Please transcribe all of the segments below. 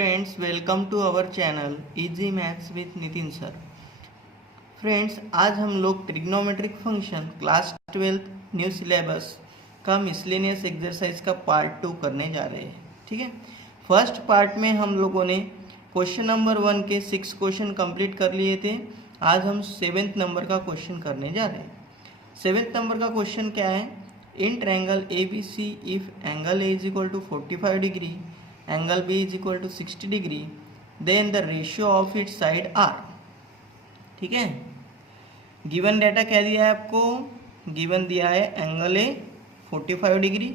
Friends, welcome to our channel easy maths with Nitin sir. Friends, आज हम लोग trigonometric function class 12 new syllabus का miscellaneous exercise का part 2 करने जा रहे हैं। ठीक है, फर्स्ट पार्ट में हम लोगों ने क्वेश्चन नंबर 1 के 6 क्वेश्चन कंप्लीट कर लिए थे। आज हम 7th नंबर का क्वेश्चन करने जा रहे हैं। 7th नंबर का क्वेश्चन क्या है? In triangle A B C if angle A is equal to 45 degree, angle B is equal to 60 degree, then the ratio of it side are. ठीक है, गिवन डाटा क्या दिया है आपको? गिवन दिया है एंगल ए 45 डिग्री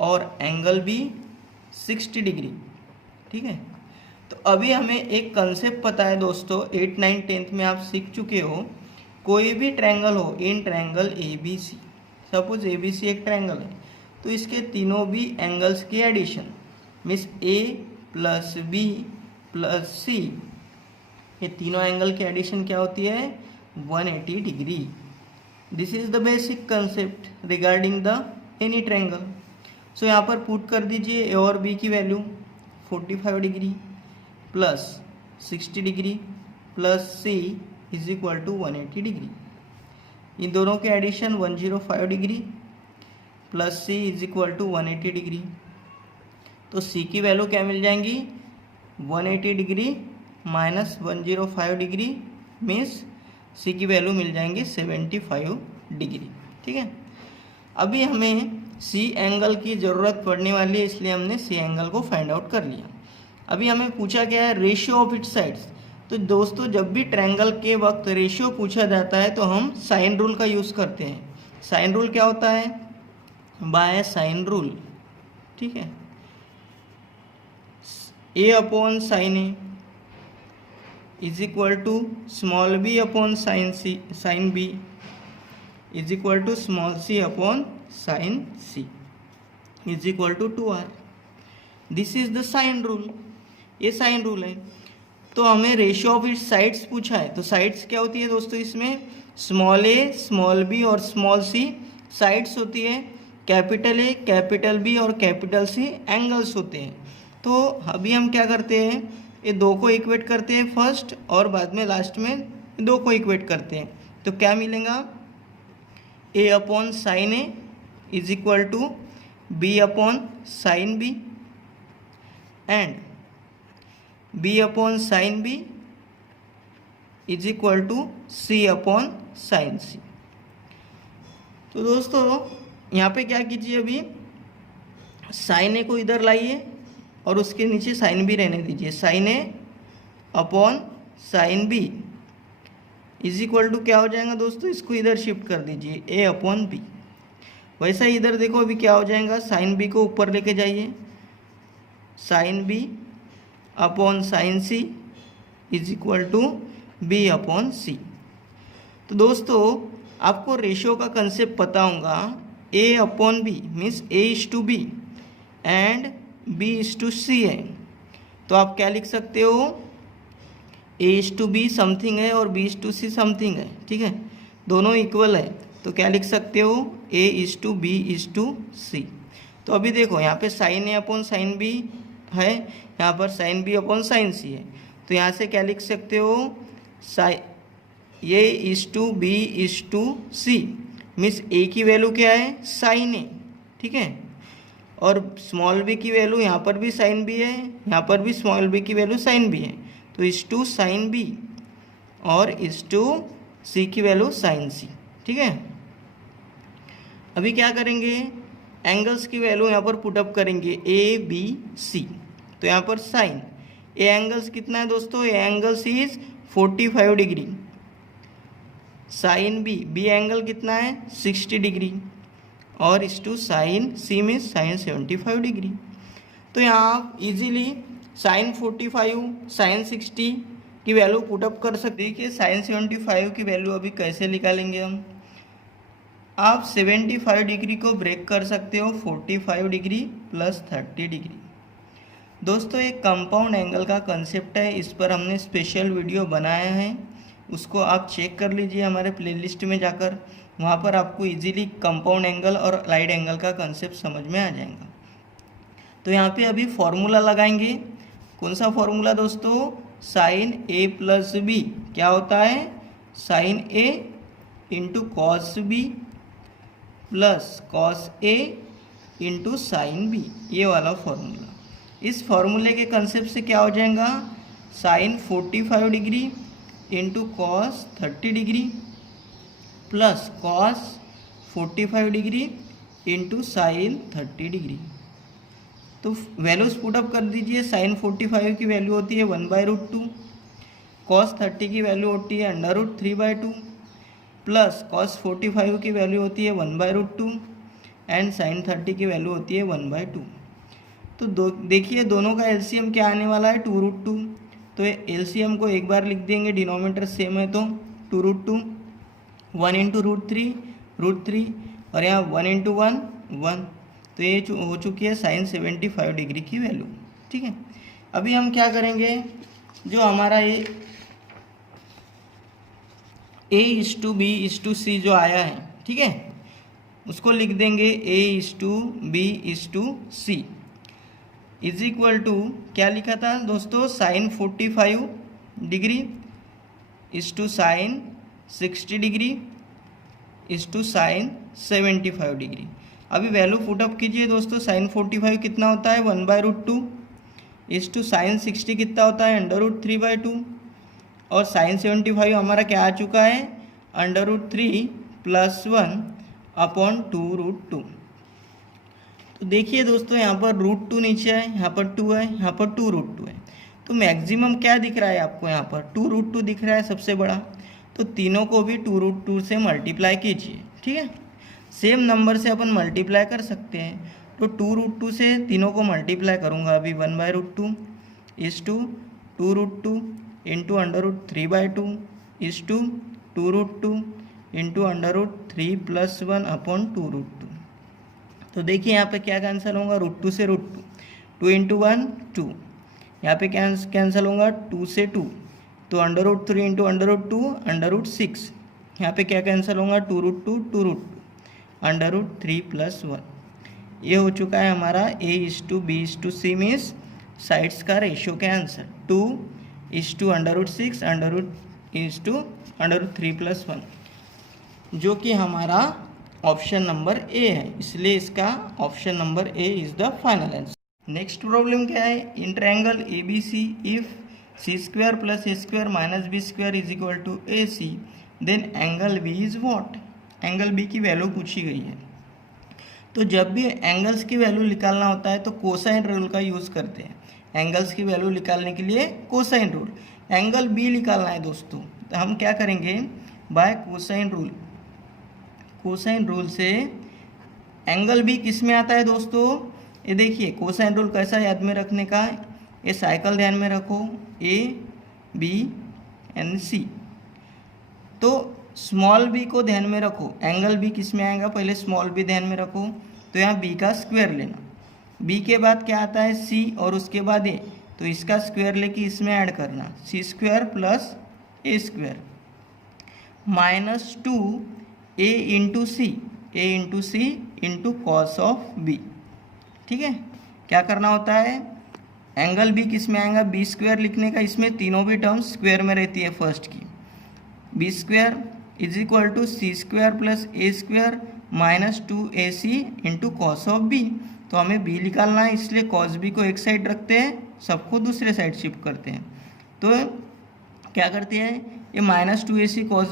और angle B 60 degree. ठीक है, तो अभी हमें एक कंसेप्ट पता है दोस्तों, 8, 9, 10th में आप सीख चुके हो। कोई भी ट्रायंगल हो, in triangle A B C, suppose A B C एक ट्रायंगल है, तो इसके तीनों भी एंगल्स की addition means A plus B plus C, ये तीनों एंगल की एडिशन क्या होती है? 180 degree. This is the basic concept regarding the any triangle. So यहाँ पर पुट कर दीजिए ए और बी की value 45 degree plus 60 degree plus C is equal to 180 degree. इन दोनों के addition 105 degree plus C is equal to 180 degree. तो सी की वैल्यू क्या मिल जाएंगी? 180 degree minus 105 degree means C की वैल्यू मिल जाएंगी 75 डिग्री। ठीक है, अभी हमें सी एंगल की ज़रूरत पड़ने वाली है, इसलिए हमने सी एंगल को फाइंड आउट कर लिया। अभी हमें पूछा गया है रेशियो ऑफ इट्स साइड्स। तो दोस्तों, जब भी ट्रायंगल के वक्त रेशियो पूछा जाता है तो हम साइन रूल का यूज़ करते हैं। साइन रूल क्या होता है? By sine rule. ठीक है, A upon sine A is equal to small B upon sine B is equal to small C upon sine C is equal to 2r। This is the sine rule. ये sine rule है। तो हमें ratio of its sides पूछा है, तो sides क्या होती है दोस्तों? इसमें स्मॉल ए, स्मॉल बी और स्मॉल सी साइड्स होती है, कैपिटल ए, कैपिटल बी और कैपिटल सी एंगल्स होते हैं। तो अभी हम क्या करते हैं, ये दो को इक्वेट करते हैं फर्स्ट और बाद में लास्ट में दो को इक्वेट करते हैं। तो क्या मिलेगा? A upon sine A is equal to B upon sine B and B upon sine B is equal to C upon sine C. तो दोस्तों, यहाँ पे क्या कीजिए, अभी साइन ए को इधर लाइए और उसके नीचे साइन बी रहने दीजिए। Sine A upon sine B is equal to क्या हो जाएगा दोस्तों? इसको इधर शिफ्ट कर दीजिए, ए अपॉन बी। वैसा ही इधर देखो, अभी क्या हो जाएगा? साइन बी को ऊपर लेके जाइए, sine B upon sine C is equal to B upon C. तो दोस्तों, आपको रेशियो का कंसेप्ट पता होगा। A upon B means A is to B and B is to C है। तो आप क्या लिख सकते हो? A is to B something है और B is to C something है। ठीक है, दोनों इक्वल है, तो क्या लिख सकते हो? A is to B is to C. तो अभी देखो, यहाँ पे sine A upon sine B है, यहाँ पर sine B upon sine C है। तो यहाँ से क्या लिख सकते हो? A is to B is to C means A की वैल्यू क्या है? Sine A. ठीक है, और स्मॉल बी की वैल्यू यहाँ पर भी साइन बी है, यहाँ पर भी स्मॉल बी की वैल्यू साइन बी है। तो इज टू साइन बी और इज टू सी की वैल्यू साइन सी। ठीक है, अभी क्या करेंगे? एंगल्स की वैल्यू यहाँ पर पुटअप करेंगे, ए बी सी। तो यहाँ पर साइन ए एंगल्स कितना है दोस्तों? A angles is 45 degree. Sine B, B angle कितना है? 60 डिग्री और इस टू साइन सी में साइन 75 डिग्री। तो यहाँ आप इजीली साइन 45 साइन 60 की वैल्यू पुटअप कर सकते हैं। देखिए, साइन 75 की वैल्यू अभी कैसे निकालेंगे हम? आप 75 डिग्री को ब्रेक कर सकते हो 45 डिग्री प्लस 30 डिग्री। दोस्तों, एक कंपाउंड एंगल का कंसेप्ट है, इस पर हमने स्पेशल वीडियो बनाया है, उसको आप चेक कर लीजिए हमारे प्लेलिस्ट में जाकर। वहाँ पर आपको इजीली कंपाउंड एंगल और लाइड एंगल का कंसेप्ट समझ में आ जाएगा। तो यहाँ पे अभी फॉर्मूला लगाएंगे। कौन सा फॉर्मूला दोस्तों, साइन ए प्लस बी क्या होता है, sine A into cos B plus cos A into sine B, ये वाला फॉर्मूला। इस फॉर्मूले के कंसेप्ट से क्या हो जाएगा, sine 45 degree into cos 30 degree plus cos 45 degree into sine 30 degree. तो वैल्यूज पुटअप कर दीजिए। साइन 45 की वैल्यू होती है 1/√2, कॉस 30 की वैल्यू होती है √3/2 प्लस कॉस 45 की वैल्यू होती है 1/√2 एंड साइन 30 की वैल्यू होती है 1/2। तो देखिए दोनों का एलसीएम क्या आने वाला है, 2√2। तो एलसीएम को एक बार लिख देंगे, डिनोमिनेटर सेम है तो 2√2, 1 इंटू √3 और यहाँ 1 इंटू 1 1। तो ये हो चुकी है साइन 75 डिग्री की वैल्यू। ठीक है, अभी हम क्या करेंगे, जो हमारा ये A/B/C जो आया है, ठीक है, उसको लिख देंगे A/B/C इज इक्वल टू, क्या लिखा था दोस्तों, sine 45 degree is to sine 60 degree is to sine 75 degree. अभी वैल्यू पुटअप कीजिए दोस्तों। साइन 45 कितना होता है, 1/√2 इज टू साइन 60 कितना होता है, √3/2 और साइन 75 हमारा क्या आ चुका है, √3 + 1 अपॉन 2√2। तो देखिए दोस्तों यहाँ पर √2 नीचे है, यहाँ पर 2 है, यहाँ पर 2√2 है। तो मैक्सिमम क्या दिख रहा है आपको, यहाँ पर 2√2 दिख रहा है सबसे बड़ा। तो तीनों को भी 2√2 से मल्टीप्लाई कीजिए। ठीक है, सेम नंबर से अपन मल्टीप्लाई कर सकते हैं। तो 2√2 से तीनों को मल्टीप्लाई करूँगा अभी, 1/√2 is to 2√2 into √3/2 is to 2√2 into √3 + 1 upon 2√2। तो देखिए यहाँ पे क्या कैंसिल होगा, √2 से √2, 2 इंटू 1 2, यहाँ पे कैंसिल होगा 2 से 2, तो √3 इंटू √2 √6, यहाँ पे क्या कैंसिल होगा, 2√2 √3 + 1। ये हो चुका है हमारा A/B/C मीन्स साइड्स का रेशियो का आंसर, 2/√6 √3 + 1, जो कि हमारा ऑप्शन नंबर ए है, इसलिए इसका option number A is the final answer. Next problem क्या है, in triangle ABC if C² + A² - B² is equal to AC then angle B is what. Angle B की वैल्यू पूछी गई है। तो जब भी एंगल्स की वैल्यू निकालना होता है तो कोसाइन रूल का यूज़ करते हैं। एंगल्स की वैल्यू निकालने के लिए कोसाइन रूल। एंगल B निकालना है दोस्तों, तो हम क्या करेंगे, by cosine rule. Cosine rule से एंगल B किस में आता है दोस्तों, ये देखिए कोसाइन रूल कैसा याद में रखने का है, ये साइकिल ध्यान में रखो, A, B, C। तो स्मॉल b को ध्यान में रखो, एंगल B किस में आएगा, पहले स्मॉल b ध्यान में रखो। तो यहाँ b का स्क्वायर लेना, b के बाद क्या आता है c और उसके बाद a, तो इसका स्क्वायर लेके इसमें ऐड करना, C² + A² -2 a c into cos of b। ठीक है, क्या करना होता है, एंगल B किस में आएगा, B² लिखने का, इसमें तीनों भी टर्म्स स्क्वायर में रहती है फर्स्ट की। B² is equal to C² + A² -2AC into cos of B। तो हमें B निकालना है, इसलिए कॉस B को एक साइड रखते हैं, सबको दूसरे साइड शिफ्ट करते हैं। तो क्या करते हैं, ये -2AC कॉस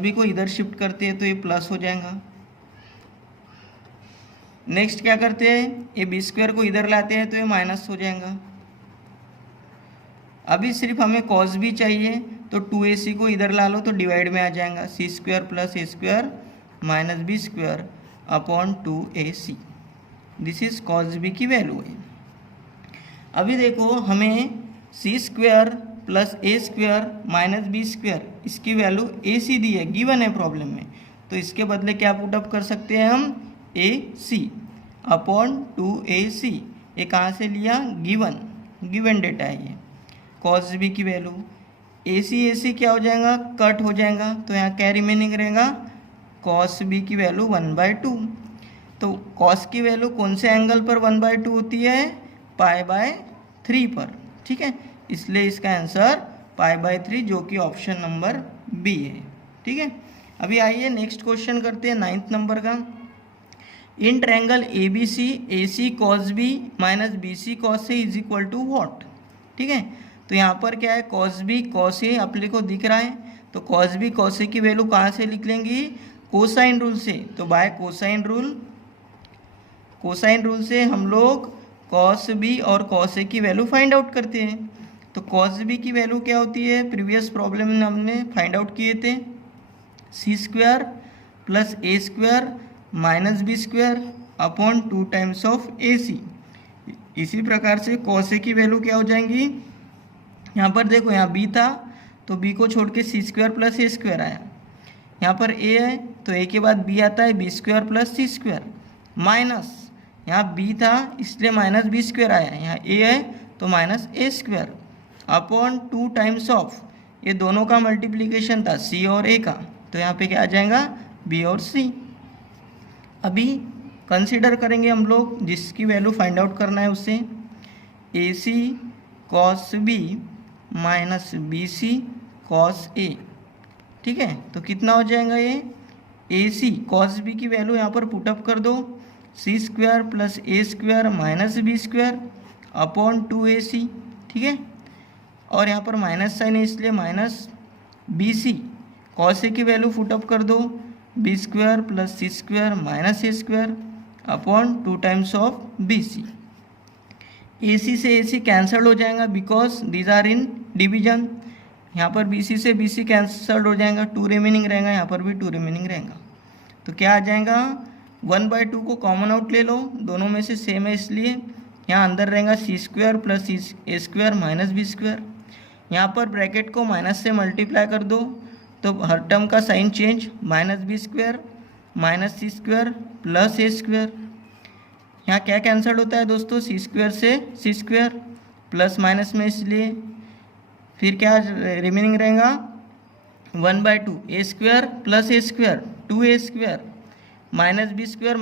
B को इधर शिफ्ट करते हैं, तो ये प्लस हो जाएगा। नेक्स्ट क्या करते हैं, ये B² को इधर लाते हैं, तो ये माइनस हो जाएगा। अभी सिर्फ हमें कॉस B चाहिए, तो 2AC को इधर ला लो तो डिवाइड में आ जाएगा, C² + A² -B² upon 2AC। This is cos B की वैल्यू है। अभी देखो हमें C² + A² -B², इसकी वैल्यू AC दी है, गिवन है प्रॉब्लम में। तो इसके बदले क्या पुटअप कर सकते हैं हम, AC अपॉन 2AC। ये कहाँ से लिया, गिवन डेटा है ये। कॉस B की वैल्यू, AC क्या हो जाएगा, कट हो जाएगा, तो यहाँ क्या रिमेनिंग रहेगा, कॉस B की वैल्यू 1/2। तो कॉस की वैल्यू कौन से एंगल पर 1/2 होती है, π/3 पर। ठीक है, इसलिए इसका आंसर π/3 जो कि ऑप्शन नंबर बी है। ठीक है, अभी आइए नेक्स्ट क्वेश्चन करते हैं 9th नंबर का। In triangle A B C A C cos B minus B C cos A is equal to what. ठीक है, तो यहाँ पर क्या है, कॉस बी कॉस ए अपने को दिख रहा है, तो कॉस बी कॉस ए की वैल्यू कहाँ से लिख लेंगी, कोसाइन रूल से। तो बाय कोसाइन रूल से हम लोग कॉस बी और कॉस ए की वैल्यू फाइंड आउट करते हैं। तो कॉस बी की वैल्यू क्या होती है, प्रीवियस प्रॉब्लम में हमने फाइंड आउट किए थे, C square plus A square minus B square upon 2 times of A C. इसी प्रकार से कॉस ए की वैल्यू क्या हो जाएंगी, यहाँ पर देखो, यहाँ बी था तो बी को छोड़ के सी स्क्वायर प्लस ए स्क्वायर आया, यहाँ पर ए है तो ए के बाद बी आता है B square plus C square, minus यहाँ बी था इसलिए माइनस बी स्क्वायर आया, यहाँ ए है तो minus A square upon 2 times of, ये दोनों का मल्टीप्लिकेशन था सी और ए का, तो यहाँ पे क्या आ जाएगा, बी और सी। अभी कंसीडर करेंगे हम लोग जिसकी वैल्यू फाइंड आउट करना है उससे, A C cos B minus B C cos A. ठीक है, तो कितना हो जाएगा ये, ए सी कॉस बी की वैल्यू यहाँ पर पुटअप कर दो, C square plus A square minus B square upon 2ac। ठीक है, और यहाँ पर माइनस साइन है इसलिए minus B C, cos A की वैल्यू पुटअप कर दो, B square plus C square minus A square upon 2 times of B C. A C से ए सी कैंसल्ड हो जाएगा because these are in division, यहाँ पर बी सी से B C cancelled हो जाएगा, 2 रिमेनिंग रहेगा, यहाँ पर भी 2 रिमेनिंग रहेगा, तो क्या आ जाएगा, 1/2 को कॉमन आउट ले लो, दोनों में से सेम है इसलिए यहाँ अंदर रहेगा सी square plus A square minus B square, यहाँ पर ब्रैकेट को माइनस से मल्टीप्लाई कर दो तो हर टर्म का sine change, minus B square minus C square plus A square, यहाँ क्या कैंसल्ड होता है दोस्तों, सी स्क्वायर से सी स्क्वायर प्लस माइनस में इसलिए, फिर क्या रिमेनिंग रहेगा 1/2 A square plus A square 2a square minus B square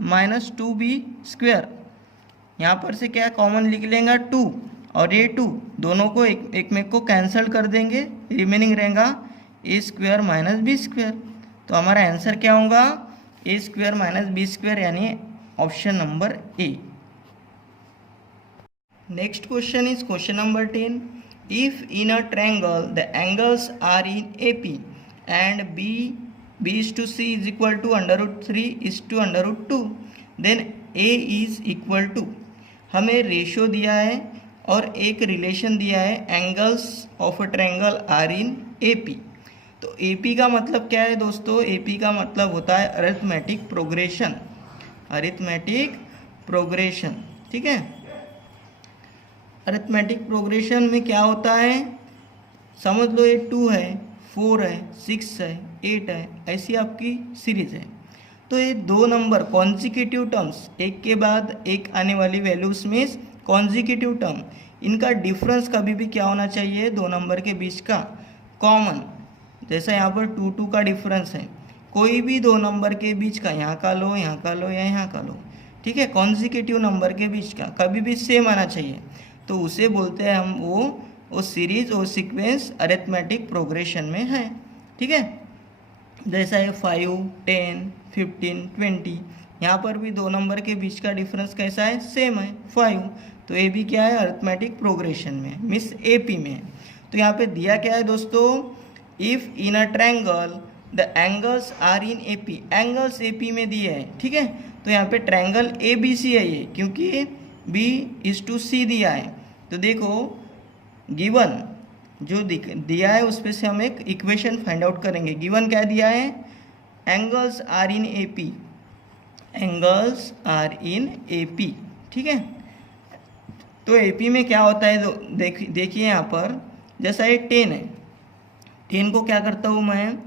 minus 2b square, यहाँ पर से क्या कॉमन लिख लेंगे 2 और ये 2 दोनों को एक में को कैंसिल कर देंगे, रिमेनिंग रहेगा A square minus B square. तो हमारा आंसर क्या होगा, A square minus B square, यानी option number A. Next question is question number 10। If in a triangle the angles are in AP and B is to C is equal to √3 is to √2 then A is equal to, हमें ratio दिया है और एक relation दिया है, angles of a triangle are in AP। तो AP का मतलब क्या है दोस्तों, AP का मतलब होता है अरिथमेटिक प्रोग्रेशन। ठीक है, अरिथमेटिक प्रोग्रेशन में क्या होता है, समझ लो ये 2 है, 4 है, 6 है, 8 है, ऐसी आपकी सीरीज है। तो ये 2 नंबर कॉन्जिक्यूटिव टर्म्स, एक के बाद एक आने वाली वैल्यूज में कॉन्जिक्यूटिव टर्म, इनका डिफरेंस कभी भी क्या होना चाहिए, 2 नंबर के बीच का कॉमन। जैसा यहाँ पर 2 का डिफरेंस है, कोई भी 2 नंबर के बीच का, यहाँ का लो, यहाँ का लो या यहाँ का लो, ठीक है, कॉन्जिक्यूटिव नंबर के बीच का कभी भी सेम आना चाहिए, तो उसे बोलते हैं हम वो सीरीज और सीक्वेंस अरिथमेटिक प्रोग्रेशन में है। ठीक है, जैसा है 5, 10, 15, 20, यहाँ पर भी 2 नंबर के बीच का डिफरेंस कैसा है, सेम है 5, तो ये भी क्या है, अरिथमेटिक प्रोग्रेशन में, मिस AP में है। तो यहाँ पे दिया क्या है दोस्तों, if in a triangle the angles are in AP, angles AP में दिए हैं। ठीक है, तो यहाँ पे ट्रायंगल ABC है ये, क्योंकि B is to C दिया है। तो देखो गिवन जो दिया है उस पे से हम एक इक्वेशन फाइंड आउट करेंगे। गिवन क्या दिया है, angles are in AP, angles are in AP। ठीक है, तो AP में क्या होता है, देखिए यहाँ पर जैसा ये 10 है, 10 को क्या करता हूँ मैं,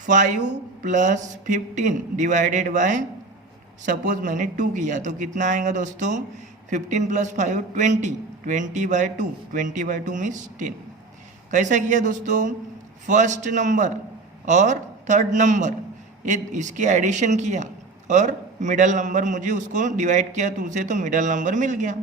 5 + 15 डिवाइडेड बाय, सपोज मैंने 2 किया तो कितना आएगा दोस्तों, 15 + 5 20, 20/2, 20/2 मीन्स 10। कैसा किया दोस्तों, फर्स्ट नंबर और थर्ड नंबर ये इसकी एडिशन किया और मिडल नंबर मुझे उसको डिवाइड किया 2 से, तो मिडल नंबर मिल गया।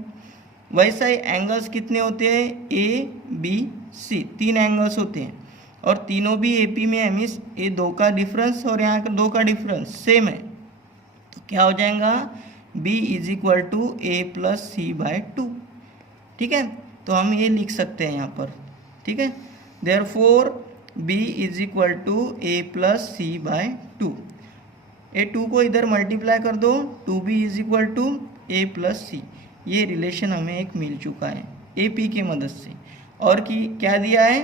वैसा ही एंगल्स कितने होते हैं, ए बी सी, 3 एंगल्स होते हैं और तीनों भी एपी में है, मीन्स ये 2 का डिफरेंस और यहाँ का 2 का डिफरेंस सेम है, तो क्या हो जाएगा, b is equal to A plus C by 2। ठीक है, तो हम ये लिख सकते हैं यहाँ पर। ठीक है, therefore b is equal to A plus C by 2। ए 2 को इधर मल्टीप्लाई कर दो, 2b is equal to A plus C. ये रिलेशन हमें एक मिल चुका है ए पी की मदद से। और कि क्या दिया है,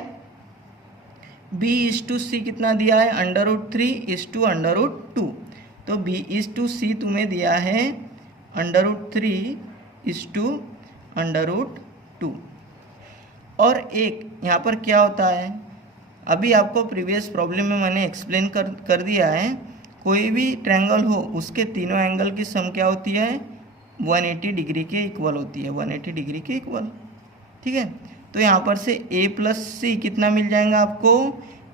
b इज टू सी कितना दिया है, √3 इज टू √2। तो b इज टू सी तुम्हें दिया है √3 इज टू √2। और एक यहाँ पर क्या होता है, अभी आपको प्रीवियस प्रॉब्लम में मैंने एक्सप्लेन कर दिया है, कोई भी ट्रायंगल हो उसके तीनों एंगल की सम क्या होती है, 180 डिग्री के इक्वल होती है, 180 डिग्री के इक्वल। ठीक है, तो यहाँ पर से a प्लस सी कितना मिल जाएगा आपको,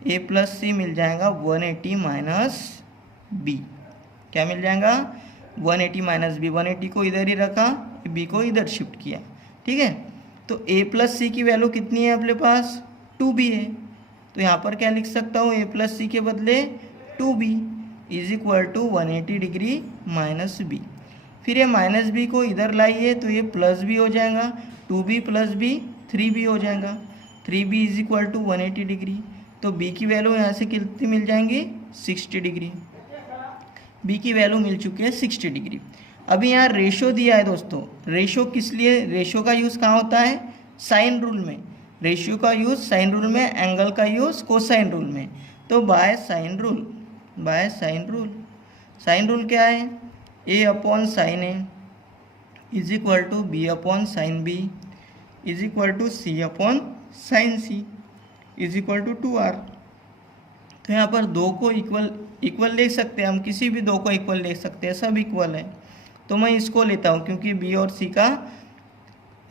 a प्लस सी मिल जाएगा 180 माइनस बी। क्या मिल जाएगा, 180 माइनस बी। 180 को इधर ही रखा, b को इधर शिफ्ट किया। ठीक है, तो a प्लस सी की वैल्यू कितनी है अपने पास, 2b है। तो यहाँ पर क्या लिख सकता हूँ, a प्लस सी के बदले 2b is equal to 180 degree minus B. फिर ये माइनस बी को इधर लाइए तो ये प्लस बी हो जाएगा, 2b प्लस बी 3b हो जाएगा, 3b is equal to 180 degree. तो b की वैल्यू यहाँ से कितनी मिल जाएंगी, 60 डिग्री। b की वैल्यू मिल चुकी है 60 डिग्री। अभी यहाँ रेशो दिया है दोस्तों, रेशो किस लिए, रेशो का यूज़ कहाँ होता है, साइन रूल में। रेशियो का यूज़ साइन रूल में, एंगल का यूज़ कोसाइन रूल में। तो by sine rule, by sine rule, sine rule क्या है, a upon sine A is equal to B upon sine B is equal to C upon sine C is equal to 2r। तो यहाँ पर 2 को equal ले सकते हैं हम, किसी भी 2 को इक्वल ले सकते हैं, सब इक्वल है। तो मैं इसको लेता हूँ क्योंकि b और c का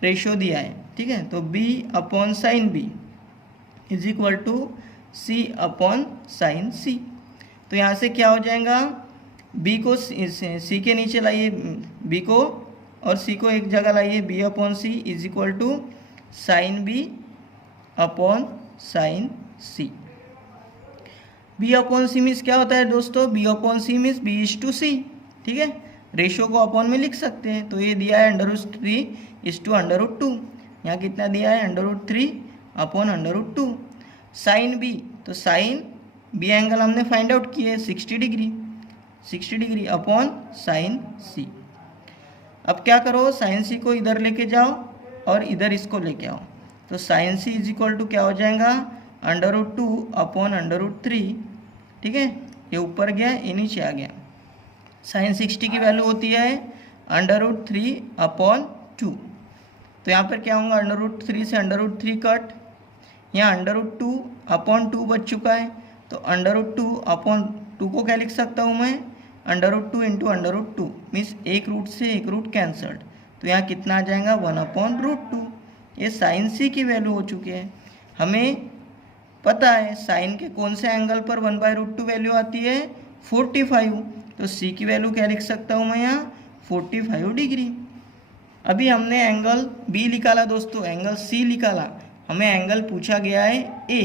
रेशियो दिया है। ठीक है, तो b upon sine B is equal to c upon sine C. तो यहाँ से क्या हो जाएगा, b को c के नीचे लाइए, b को और c को एक जगह लाइए, b upon C is equal to sine b upon sine C. b upon C means क्या होता है दोस्तों, b upon C means b is to C. ठीक है, रेशियो को अपॉन में लिख सकते हैं। तो ये दिया है √3 इज टू √2, यहाँ कितना दिया है, √3 अपॉन √2। साइन b, तो साइन b एंगल हमने फाइंड आउट किए 60 डिग्री, 60 डिग्री अपॉन साइन सी। अब क्या करो, साइन सी को इधर लेके जाओ और इधर इसको लेके आओ। तो sine C is equal to क्या हो जाएगा, √2 अपॉन √3। ठीक है, ये ऊपर गया, ये नीचे आ गया। साइन 60 की वैल्यू होती है √3 अपॉन 2। तो यहाँ पर क्या होगा, √3 से √3 कट, यहाँ √2 अपॉन 2 बच चुका है। तो √2 अपॉन 2 को क्या लिख सकता हूँ मैं, √2 इंटू √2 मीन्स एक रूट से एक रूट कैंसल्ड। तो यहाँ कितना आ जाएगा, 1 अपॉन √2। ये साइन सी की वैल्यू हो चुकी है। हमें पता है साइन के कौन से एंगल पर 1/√2 वैल्यू आती है, 45। तो सी की वैल्यू क्या लिख सकता हूँ मैं यहाँ, 45 डिग्री। अभी हमने एंगल बी निकाला दोस्तों, एंगल सी निकाला, हमें एंगल पूछा गया है ए।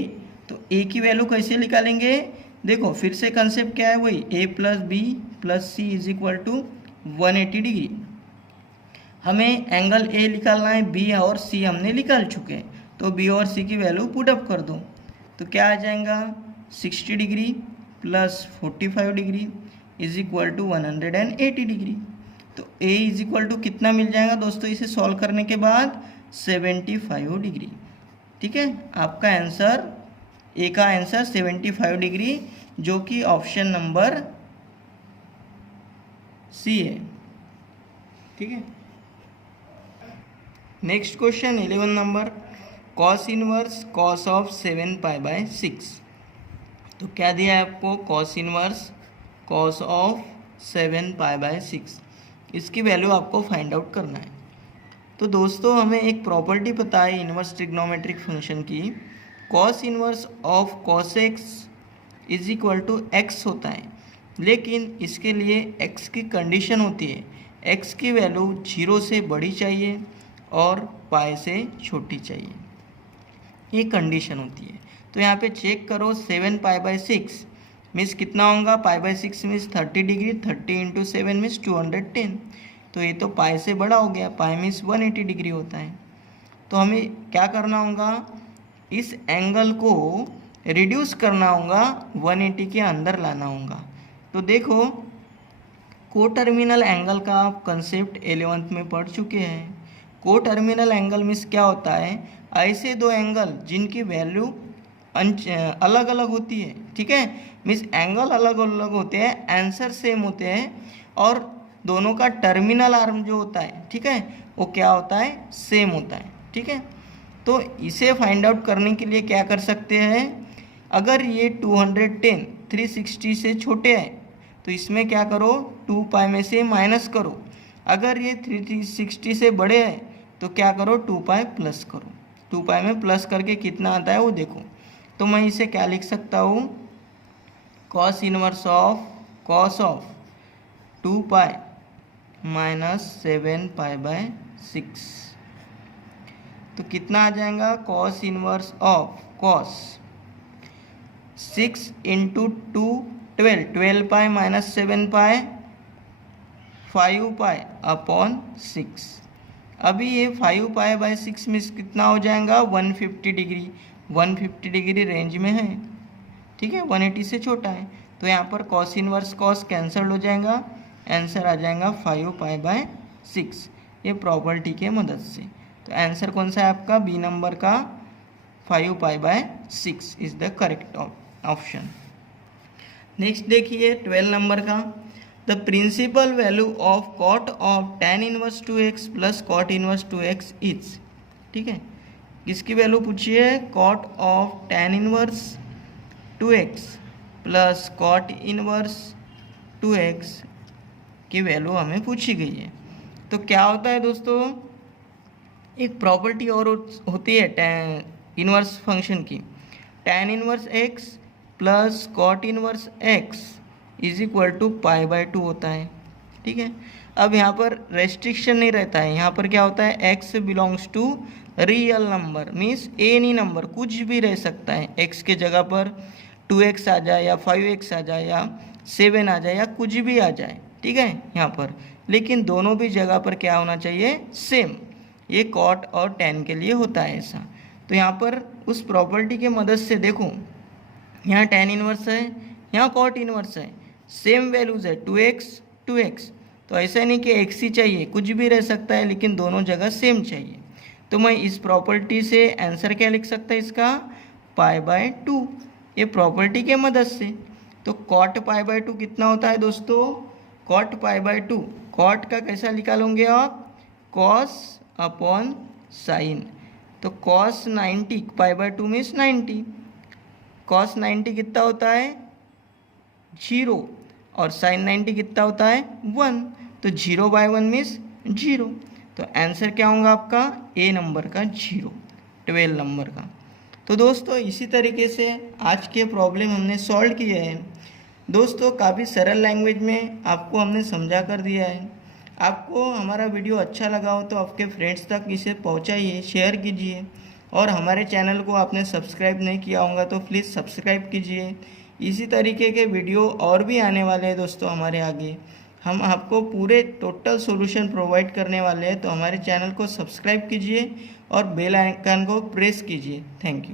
तो ए की वैल्यू कैसे निकालेंगे, देखो फिर से कंसेप्ट क्या है, वही a plus B plus C is equal to 180 degree. हमें एंगल ए निकालना है, बी और सी हमने निकाल चुके हैं। तो बी और सी की वैल्यू पुट अप कर दो, तो क्या आ जाएगा, 60 degree plus 45 degree is equal to 180 degree. तो a इज इक्वल टू कितना मिल जाएगा दोस्तों, इसे सॉल्व करने के बाद 75 डिग्री। ठीक है, आपका आंसर, ए का आंसर 75 डिग्री, जो कि ऑप्शन नंबर सी है। ठीक है, next question 11 number, cos inverse cos of 7π/6। तो क्या दिया है आपको, कॉस इनवर्स कॉस ऑफ 7π/6, इसकी वैल्यू आपको फाइंड आउट करना है। तो दोस्तों हमें एक प्रॉपर्टी पता है इनवर्स ट्रिग्नोमेट्रिक फंक्शन की, cos inverse of cos X is equal to X होता है, लेकिन इसके लिए एक्स की कंडीशन होती है, एक्स की वैल्यू 0 से बड़ी चाहिए और पाई से छोटी चाहिए, ये कंडीशन होती है। तो यहाँ पे चेक करो 7 π/6 मीन्स कितना होगा, π/6 मीन्स 30 डिग्री, 30 × 7 मीन्स 210। तो ये तो पाई से बड़ा हो गया, पाई मीन्स 180 डिग्री होता है। तो हमें क्या करना होगा, इस एंगल को रिड्यूस करना होगा, 180 के अंदर लाना होगा। तो देखो को टर्मिनल एंगल का आप कंसेप्ट 11th में पढ़ चुके हैं। को टर्मिनल एंगल मीन्स क्या होता है, ऐसे दो एंगल जिनकी वैल्यू अलग अलग होती है, ठीक है, मीन्स एंगल अलग अलग होते हैं, आंसर सेम होते हैं, और दोनों का टर्मिनल आर्म जो होता है, ठीक है, वो क्या होता है, सेम होता है, ठीक है। तो इसे फाइंड आउट करने के लिए क्या कर सकते हैं, अगर ये 210 360 से छोटे हैं तो इसमें क्या करो, 2 पाई में से माइनस करो। अगर ये 360 से बड़े हैं तो क्या करो, 2 पाई प्लस करो। 2 पाई में प्लस करके कितना आता है वो देखो। तो मैं इसे क्या लिख सकता हूँ, cos inverse of cos of 2 pi minus 7 π/6। तो कितना आ जाएगा, cos inverse of cos 6 × 2 12, 12 pi minus 7 पाई 5 π/6। अभी ये 5 π/6 में कितना हो जाएगा, 150 डिग्री, 150 डिग्री रेंज में है, ठीक है, 180 से छोटा है। तो यहाँ पर कॉस इनवर्स कॉस कैंसल हो जाएगा, आंसर आ जाएगा 5 π/6, ये प्रॉपर्टी के मदद से। तो आंसर कौन सा है आपका, बी नंबर का 5 π/6 is the correct option. Next देखिए 12 नंबर का, the principal value of cot of tan inverse 2x plus cot inverse 2x is, ठीक है, किसकी वैल्यू पूछी है, cot of tan inverse 2x plus cot inverse 2x की value हमें पूछी गई है। तो क्या होता है दोस्तों, एक प्रॉपर्टी और होती है tan इनवर्स फंक्शन की, tan inverse x plus cot inverse x is equal to π/2 होता है, ठीक है। अब यहाँ पर रेस्ट्रिक्शन नहीं रहता है, यहाँ पर क्या होता है, x belongs to real number means any number, कुछ भी रह सकता है, x के जगह पर 2x आ जाए या 5x आ जाए या 7 आ जाए या कुछ भी आ जाए, ठीक है यहाँ पर, लेकिन दोनों भी जगह पर क्या होना चाहिए, सेम। ये कॉट और tan के लिए होता है ऐसा। तो यहाँ पर उस प्रॉपर्टी के मदद से देखो, यहाँ tan इनवर्स है, यहाँ कॉट इनवर्स है, सेम वैल्यूज है 2x। तो ऐसा नहीं कि x ही चाहिए, कुछ भी रह सकता है, लेकिन दोनों जगह सेम चाहिए। तो मैं इस प्रॉपर्टी से आंसर क्या लिख सकता है इसका, π/2, ये प्रॉपर्टी के मदद से। तो कॉट π/2 कितना होता है दोस्तों, कॉट π/2, कॉट का कैसा निकालोगे आप, कॉस अपॉन साइन। तो कॉस 90 π/2 मीन्स 90, कॉस 90 कितना होता है 0 और साइन 90 कितना होता है 1। तो 0/1 मीन्स 0। तो आंसर क्या होगा आपका, ए नंबर का 0, 12 नंबर का। तो दोस्तों इसी तरीके से आज के प्रॉब्लम हमने सॉल्व किए हैं। दोस्तों काफ़ी सरल लैंग्वेज में आपको हमने समझा कर दिया है। आपको हमारा वीडियो अच्छा लगा हो तो आपके फ्रेंड्स तक इसे पहुंचाइए, शेयर कीजिए, और हमारे चैनल को आपने सब्सक्राइब नहीं किया होगा तो प्लीज़ सब्सक्राइब कीजिए। इसी तरीके के वीडियो और भी आने वाले हैं दोस्तों हमारे आगे। हम आपको पूरे टोटल सॉल्यूशन प्रोवाइड करने वाले हैं, तो हमारे चैनल को सब्सक्राइब कीजिए और बेल आइकन को प्रेस कीजिए। Thank you.